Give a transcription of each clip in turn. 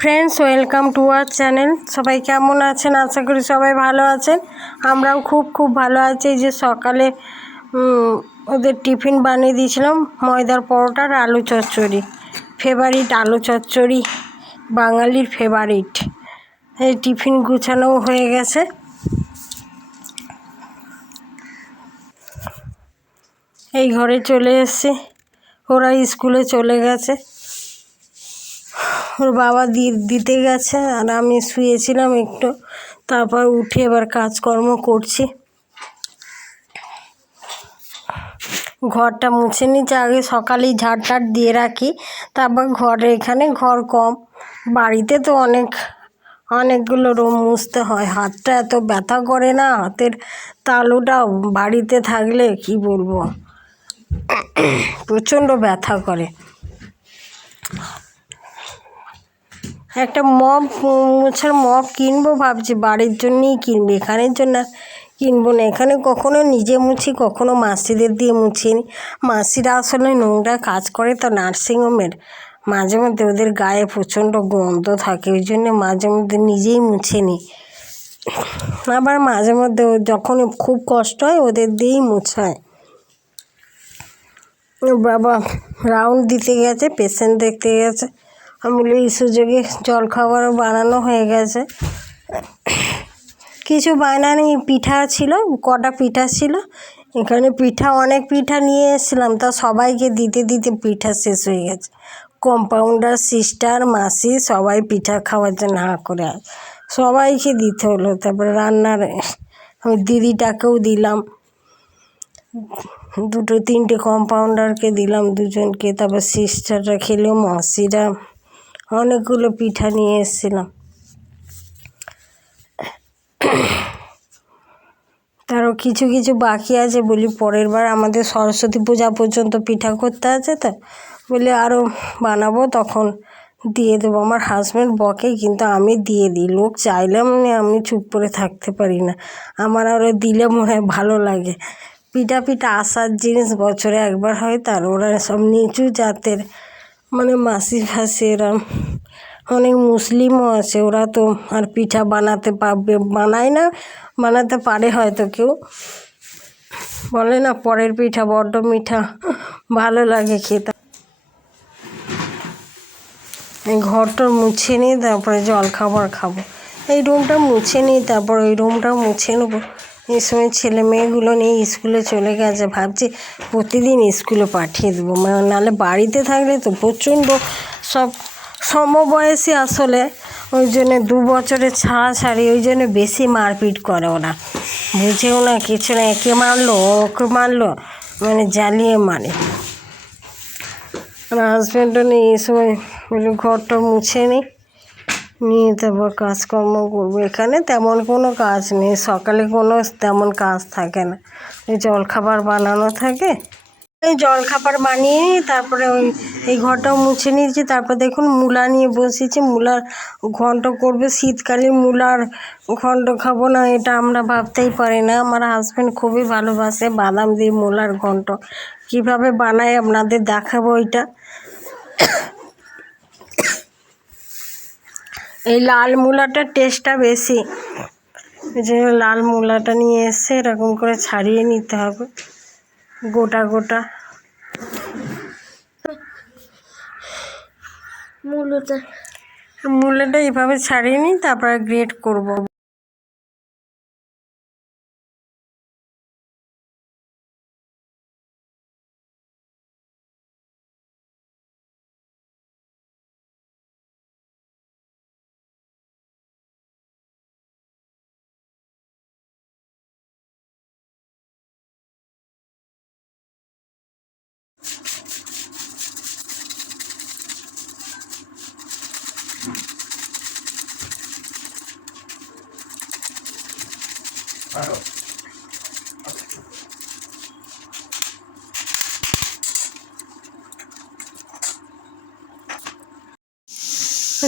Friends welcome to our channel সবাই কেমন আছেন? আশা করি সবাই ভালো আছেন। আমরাও খুব খুব ভালো আছি। যে সকালে ওদের টিফিন বানিয়ে দিয়েছিলাম, ময়দার পরোটা আর আলু চচ্চড়ি। ফেভারিট আলু চচ্চড়ি, বাঙালির ফেভারিট এই টিফিন গুছানোও হয়ে গেছে। এই ঘরে চলে এসেছি। ওরা স্কুলে চলে গেছে। ওর বাবা দিতে গেছে আর আমি শুয়েছিলাম একটু। তারপর উঠে এবার কাজকর্ম করছি। ঘরটা মুছে নিচ্ছে আগে সকালেই ঝাড় টাড় দিয়ে রাখি। তারপর ঘরে এখানে ঘর কম। বাড়িতে তো অনেক, অনেকগুলো রুম মুছতে হয়। হাতটা এত ব্যথা করে না, হাতের তালুটা বাড়িতে থাকলে কি বলব? প্রচণ্ড ব্যথা করে। একটা মপ মোছার মপ কিনবো, ভাবছি বাড়ির জন্যই কিনবো, এখানের জন্য কিনবো না। এখানে কখনো নিজে মুছি, কখনো মাসিদের দিয়ে নিই মাসিরা আসলে নোংরা কাজ করে তো নার্সিংহোমের মাঝে মধ্যে ওদের গায়ে প্রচণ্ড গন্ধ থাকে, ওই জন্য মাঝে মধ্যে নিজেই মুছে নিই আবার মাঝে মধ্যে যখন খুব কষ্ট হয়, ওদের দিয়েই মুছায়। বাবা রাউন্ড দিতে গেছে পেশেন্ট দেখতে গেছে। আমি এই সুযোগে জল খাবারও বানানো হয়ে গেছে। কিছু বায়না নেই পিঠা ছিল, কটা পিঠা ছিল। এখানে পিঠা, অনেক পিঠা নিয়ে এসেছিলাম, তা সবাইকে দিতে দিতে পিঠা শেষ হয়ে গেছে। কম্পাউন্ডার, সিস্টার, মাসি সবাই পিঠা খাওয়ার জন্য হাঁ করে সবাইকে দিতে হলো, তারপরে রান্নার আমি দিদিটাকেও দিলাম। দুটো, তিনটে কম্পাউন্ডারকে দিলাম দুজনকে, তারপর সিস্টাররা খেলো, মাসিরা অনেকগুলো পিঠা নিয়ে এসেছিলাম। তারও কিছু কিছু বাকি আছে, বলি পরের বার আমাদের সরস্বতী পূজা পর্যন্ত পিঠা করতে আছে তো, বলি আরও বানাবো, তখন দিয়ে দেবো। আমার হাজব্যান্ড বকে, কিন্তু আমি দিয়ে দিই। লোক চাইলেও মানে আমি চুপ করে থাকতে পারি না। আমার আরও দিলে মনে হয় ভালো লাগে। পিঠা পিঠা আসার জিনিস বছরে একবার হয়, তার ওরা সব নিচু জাতের মানে মাসি ফাসি, এরা অনেক মুসলিমও আছে, ওরা তো আর পিঠা বানাতে পারবে, বানায় না, বানাতে পারে হয়তো কেউ। বলে না, পরের পিঠা বড্ড মিঠা, ভালো লাগে খেতে। এই ঘরটা মুছে নিয়ে তারপরে জল খাবার খাব। এই রুমটা মুছে নিই তারপর ওই রুমটাও মুছে নেব। এই সময় ছেলে মেয়েগুলো নিয়ে স্কুলে চলে গেছে। ভাবছি প্রতিদিন স্কুলে পাঠিয়ে দেবো। মানে নাহলে বাড়িতে থাকলে তো প্রচণ্ড সব সমবয়সী আসলে ওই জন্যে দু বছরের ছাড়া ছাড়ি ওই জন্য বেশি মারপিট করে ওরা। বুঝেও না কিছু না, একে মারলো, ওকে মারলো মানে জ্বালিয়ে মারে। আমার হাজব্যান্ডও নেই এই সময় ঘরটা মুছে নিই নিয়ে তারপর কাজকর্ম করব। এখানে তেমন কোনো কাজ নেই। সকালে কোনো তেমন কাজ থাকে না। ওই জলখাবার বানানো থাকে। এই জলখাবার বানিয়ে নিই তারপরে ওই, এই ঘরটাও মুছে নিয়েছি। তারপর দেখুন মূলা নিয়ে বসেছি। মূলার ঘন্ট করবে। শীতকালে মূলার ঘন্ট খাব না, এটা আমরা ভাবতেই পারি না। আমার হাজব্যান্ড খুবই ভালোবাসে বাদাম দিয়ে মূলার ঘন্ট। কীভাবে বানায় আপনাদের দেখাবো ওইটা? এই লাল মূলাটার টেস্টটা বেশি। যে লাল মূলাটা নিয়ে এসে এরকম করে ছাড়িয়ে নিতে হবে। গোটা গোটা। মূলটা। মূলাটা এইভাবে ছাড়িয়ে নিই তারপরে গ্রেট করব।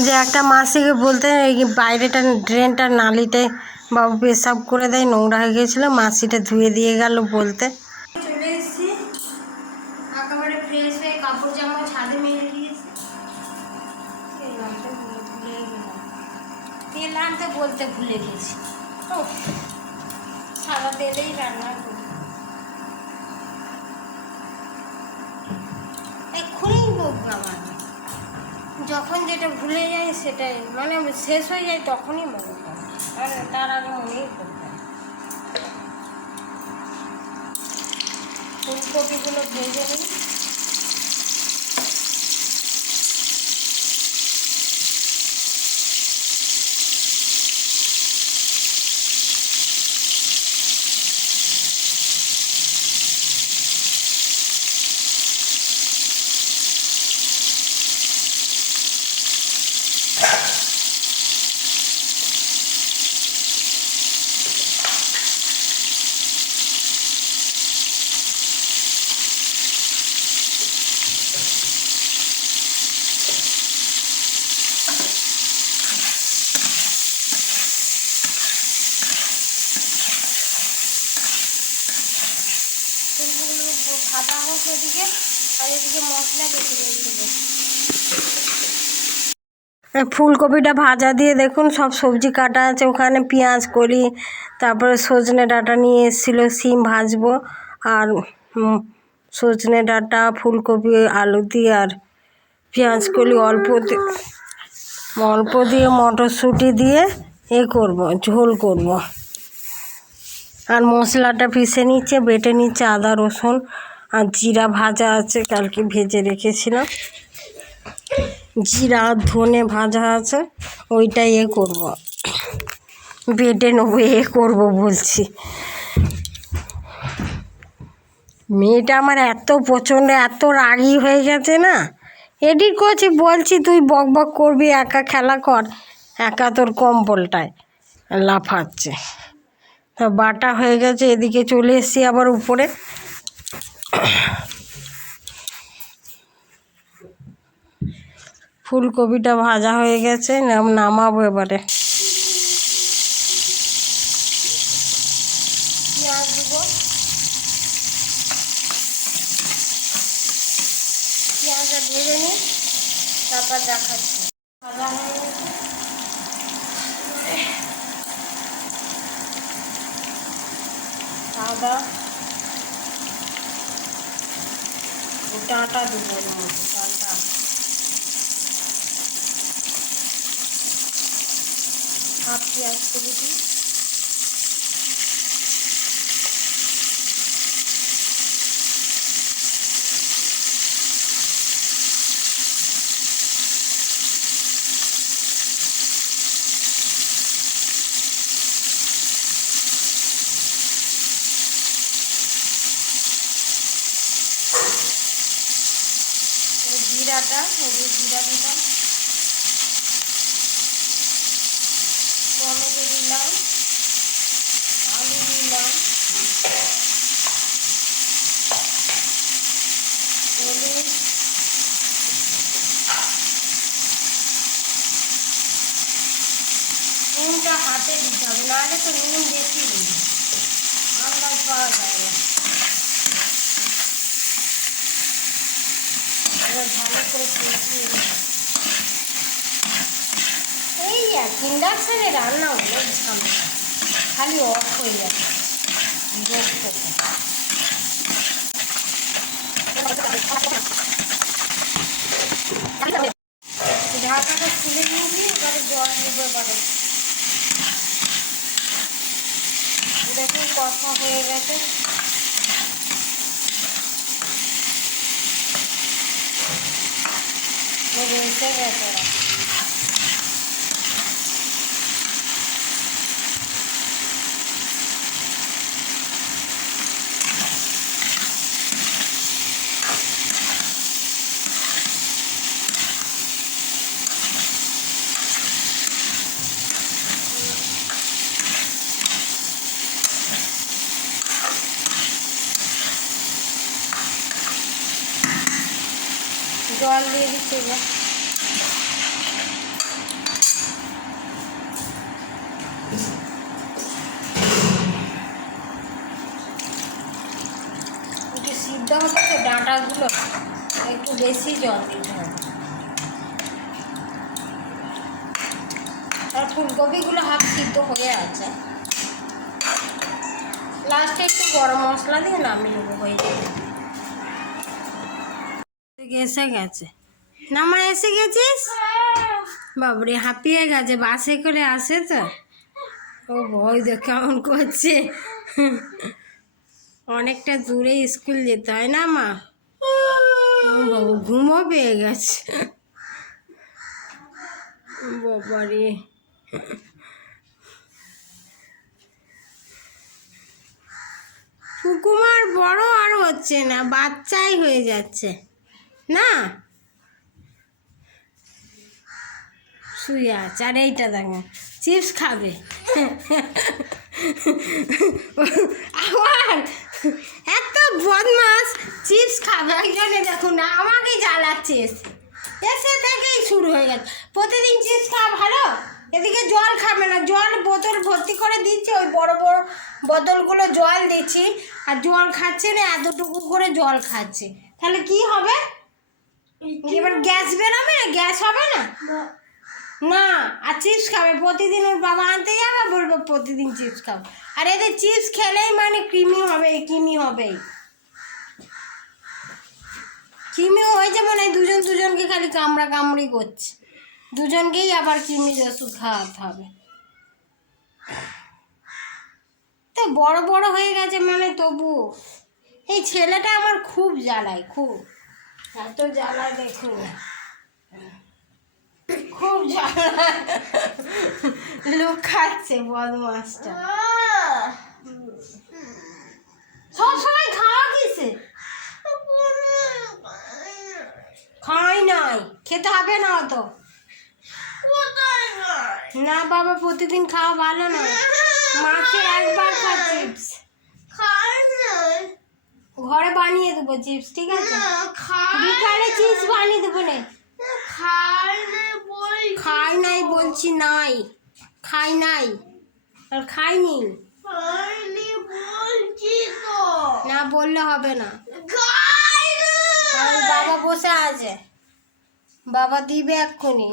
যে একটা মাসিকে বলতে এই বাইরেটা ড্রেনটা নালিতে বাবু পেশাব করে দেয় নোংরা হয়ে গেছিল মাসিটা ধুয়ে দিয়ে গেল বলতে। চলে এসেছি। একেবারে ফ্রেশ হয়ে কাপড় জামা ছাদে মেরে দিয়েছি। এই লাইটটা তুলে তুলে তেল আনতে বলতে ভুলে গেছি। সাদা তেলেই রান্না করি। এক্ষুনি আমার যখন যেটা ভুলে যাই সেটাই মানে শেষ হয়ে যায় তখনই মনে করি আর তার আগে মনেই করবে। ফুলকপিগুলো ভেজে নিই ফুলগুলো ভাজা হোক এদিকে আর এদিকে মশলা বেশি রেডি দেবো ফুলকপিটা ভাজা দিয়ে দেখুন, সব সবজি কাটা আছে। ওখানে পেঁয়াজ করি তারপরে সজনে ডাঁটা নিয়ে এসেছিল সিম ভাজবো। আর সজনে ডাঁটা, ফুলকপি, আলু দিয়ে, আর পেঁয়াজ, কলি অল্প অল্প দিয়ে মটরশুঁটি দিয়ে এ করব, ঝোল করব। আর মশলাটা পিষে নিচ্ছে, বেটে নিচ্ছে আদা, রসুন আর জিরা ভাজা আছে, কালকে ভেজে রেখেছিলাম। জিরা, ধনে ভাজা আছে ওইটা এ করব। বেটে নেব, এ করব বলছি। মেয়েটা আমার এত প্রচণ্ড এত রাগি হয়ে গেছে না। এডিট করছি বলছি, তুই বক বক করবি, একা খেলা কর, একা তোর কম্বলটায় লাফাচ্ছে। তা বাটা হয়ে গেছে, এদিকে চলে এসেছি আবার উপরে। ফুলকপিটা ভাজা হয়ে গেছে, নাম- নামাবো এবারে। পেঁয়াজ দেবো। পেঁয়াজটা ভেজে নিই, তারপর ডাঁটা দেবো ডাঁটা হাফ পেঁয়াজ করে দিই এই জিরাটা এই জিরা দিলাম টমেটো দিলাম আলু দিলাম হলুদ নুনটা দিতে হবে, নাহলে তো নুন বেশি আন্দাজ পাওয়া যায় না। খালি অফ হয়ে যাবে। থেকে ঢাকাটা খুলে নিয়েছি, এবারে জল দেবো এবারে দেখুন কষা হয়ে গেছে। লেগে এসে গেছে জল দিয়ে দিচ্ছি এবার একটু সিদ্ধ হবে তো ডাঁটাগুলো একটু বেশি জল দিতে হবে আর ফুলকপিগুলো হাফ সিদ্ধ হয়ে আছে। লাস্টে একটু গরম মশলা দিয়ে নামিয়ে নেব হয়ে যাবে। এসে গেছে। নামা এসে গেছিস? বাবরে, হাঁপিয়ে গেছে, বাসে করে আসে তো। ও ভয় দেখ কেমন করছে। অনেকটা দূরে স্কুল যেতে হয় না মা? বাবু ঘুমও পেয়ে গেছে। বাবারে। সুকুমার বড় আর হচ্ছে না, বাচ্চাই হয়ে যাচ্ছে। না? শুয়ে আছে, আর এইটা দেখো, চিপস খাবে। আবার এত বদমাস, চিপস খাবে একজনে দেখুন না, আমাকে জ্বালাচ্ছে এসে এসে থেকেই শুরু হয়ে গেছে। প্রতিদিন চিপস খাওয়া ভালো? এদিকে জল খাবে না জল বোতল ভর্তি করে দিচ্ছি ওই বড় বড় বোতলগুলো জল দিচ্ছি আর জল খাচ্ছে না এতটুকু করে জল খাচ্ছে। তাহলে কি হবে? এবার গ্যাস বেরোবে? না গ্যাস হবে না? না। আর চিপস খাবে প্রতিদিন ওর বাবা আনতে যাবে বলব প্রতিদিন চিপস খাব আর এদের চিপস খেলেই মানে কৃমি হবে কৃমি হবেই কৃমিও হয়েছে মানে দুজন দুজনকে খালি কামড়া কামড়ি করছে। দুজনকেই আবার কৃমির ওষুধ খাওয়াতে হবে। তো বড় বড় হয়ে গেছে মানে তবু, এই ছেলেটা আমার খুব জ্বালায়, খুব। এত জ্বালায় দেখুন খুব জ্বালা লোক খাচ্ছে বদমাসটা সব সময় খাওয়া কিসে খাই নাই খেতে হবে না অত না বাবা প্রতিদিন খাওয়া ভালো না মাসে একবার খা চিপস। ঘরে বানিয়ে দেবো চিপস ঠিক আছে? বিকালে চিপস বানিয়ে দেবো না। খাই নাই বলছি। নাই খাই নাই। আর খাইনি না বললে হবে না। বাবা বসে আছে। বাবা দিবে এক্ষুনি।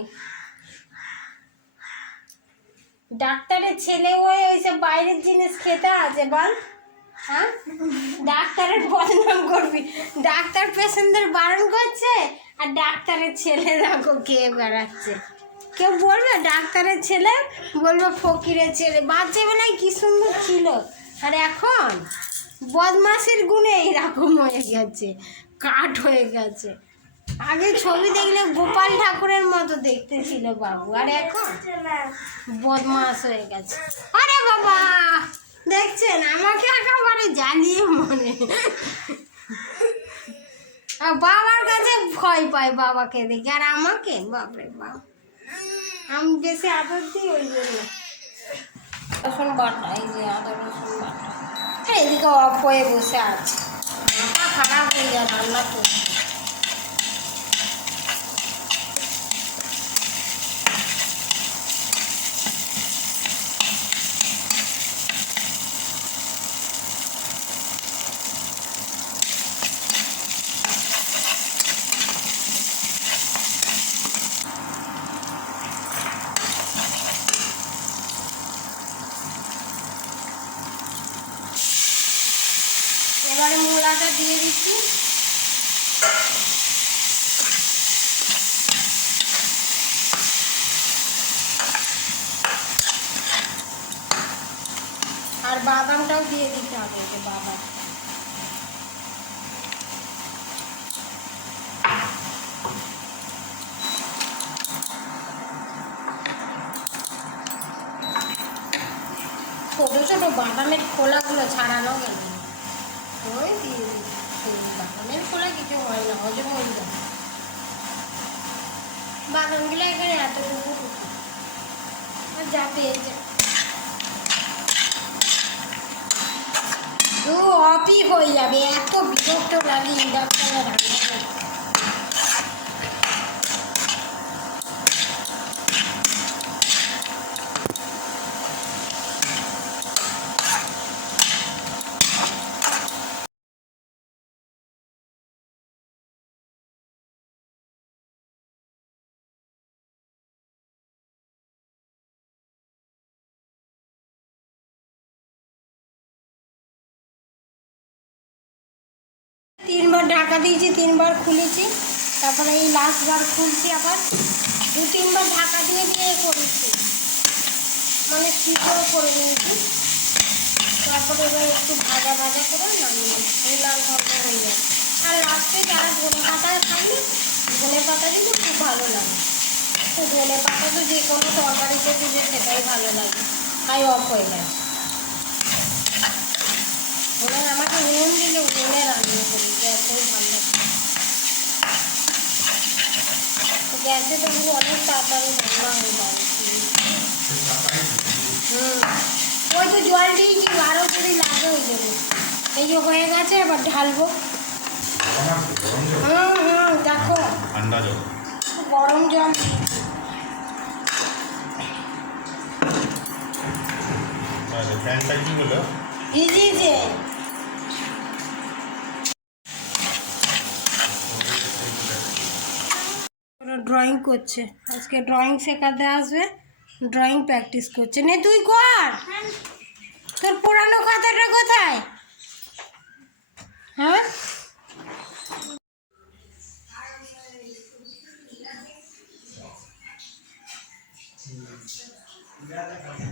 ডাক্তারের ছেলে হয়ে ওইসব বাইরের জিনিস খেতে আছে, বল। হ্যাঁ? ডাক্তারের বদনাম করবি। ডাক্তার পেশেন্টদের বারণ করছে, আর ডাক্তারের ছেলে দেখো খেয়ে বেড়াচ্ছে। কেউ বলবে ডাক্তারের ছেলে? বলবে ফকিরের ছেলে। বাচ্চা বেলায় কি সুন্দর ছিল। আর এখন? বদমাসের গুণে এইরকম হয়ে গেছে, কাঠ হয়ে গেছে। আগে ছবি দেখলে গোপাল ঠাকুরের মতো দেখতে ছিল বাবু, আর এখন? বদমাস হয়ে গেছে। আরে বাবা, দেখছেন? আমাকে একেবারে জ্বালিয়ে মনে। আর বাবার কাছে ভয় পায় বাবাকে দেখে, আর আমাকে? বাপরে বাপ। আমি বেশি আদর দিই ওই জন্য। রসুন বাটা, এই যে আদা রসুন বাটা। এদিকে অফ হয়ে বসে আছে। খারাপ হয়ে যায়, রান্না করতে। মূলাটা দিয়ে দিচ্ছি। আর বাদামটাও দিয়ে দিতে হবে যে বাদাম। ছোট ছোট বাদামের খোলাগুলো ছাড়ানো গেল ওই দিয়ে দিচ্ছি বাদামের খোলা কিছু হয় না হজম হয়ে যায় বাদামগুলো এখানে এতটুকু আর যা পেয়েছে অপি হয়ে যাবে, এত বিরক্ত লাগে ইন্ডাকশনে রান্না তিনবার ঢাকা দিয়েছি, তিনবার খুলেছি। তারপরে এই লাস্ট বার খুলছি আবার। দু, তিনবার ঢাকা দিয়ে দিয়ে করেছি। মানে সিদ্ধ করে নিয়েছি। তারপরে এবার একটু ভাজা ভাজা করে নামিয়ে এই লাল ভাজা হয়ে যাবে আর লাস্টে যারা ধনে পাতা খাইনি ধনে পাতা কিন্তু খুব ভালো লাগে। তো ধনে পাতা তো যে কোনো তরকারি তরকারিতে দিলে সেটাই ভালো লাগে। তাই অফ হয়ে যায় উনুন দিলে উনুনে রান্না করি গ্যাসেও ভালো লাগে তো গ্যাসে তো পুরো অনেক তাড়াতাড়ি রান্না হয়ে যায় হুম ওই তো জল দিয়েছি আরও যদি লাগে হয়ে যাবে এই যে হয়ে গেছে এবার ঢালবো হুম হুম দেখো ঠান্ডা জল গরম জল ফ্যানটা কি হলো ভিজিয়েছে ড্রয়িং করছে আজকে ড্রয়িং শেখাতে আসবে ড্রয়িং প্র্যাকটিস করছে নে তুই কর তোর পুরানো খাতাটা কোথায় হ্যাঁ ধর।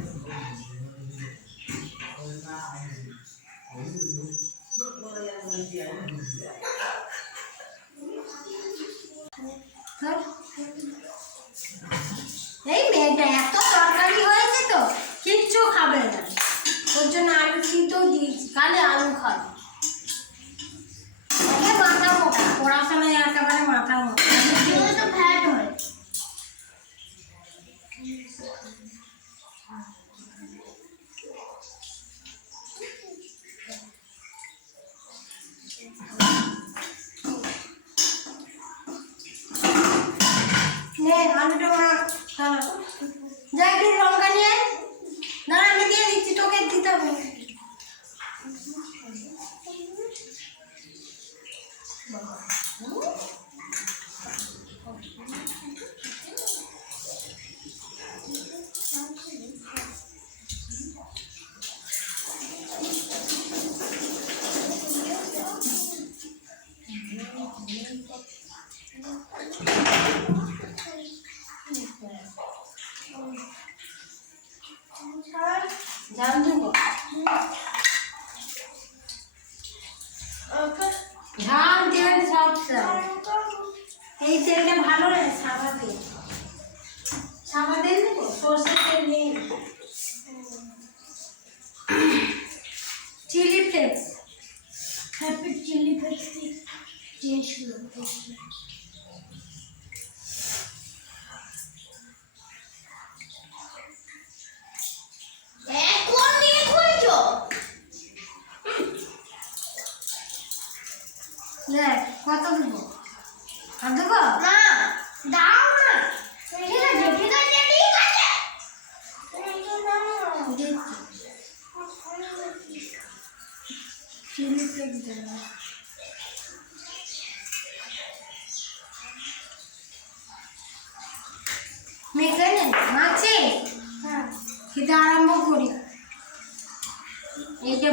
এই মেয়েটা এত তরকারি হয়েছে তো, কিচ্ছু খাবে না। ওর জন্য আলু খেতেও দিয়েছি কালে আলু খাবে। মাথা মোটা, পড়াশোনায় একেবারে মাথা মোটা। ফ্লেক্স হ্যাপি চিলি ফ্লেক্স খুলছো দেখ কত দেবো? আর দেবো? না। দাও মাছে? হ্যাঁ। খেতে আরম্ভ করি। এইটা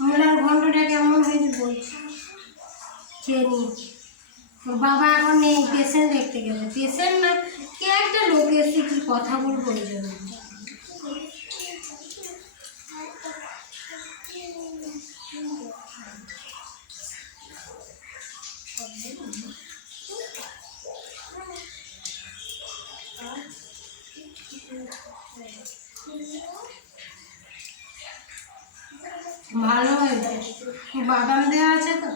মূলার ঘন্টটা কেমন হয়েছে বলছি? খেয়ে বাবা এখন নেই পেশেন্ট দেখতে গেলে। পেশেন্ট না কে একটা লোক এসে কি কথা বলব ওই জন্য? ভালো হয়েছে। বাদাম দেওয়া আছে তো?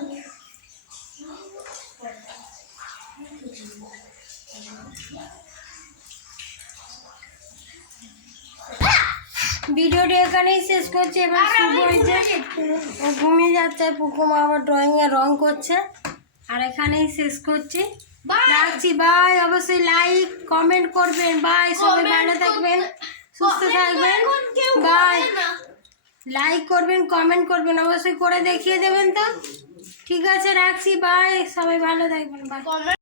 ভিডিওটি এখানেই শেষ করছি এবার হয়েছে। ও ঘুমিয়ে যাচ্ছে পুকুমা আবার ড্রয়িংয়ে রং করছে। আর এখানেই শেষ করছি. রাখছি বাই অবশ্যই লাইক কমেন্ট করবেন। বাই সবাই ভালো থাকবেন সুস্থ থাকবেন। বাই। লাইক করবেন কমেন্ট করবেন, অবশ্যই করে দেখিয়ে দেবেন তো। ঠিক আছে, রাখছি বাই সবাই ভালো থাকবেন বাই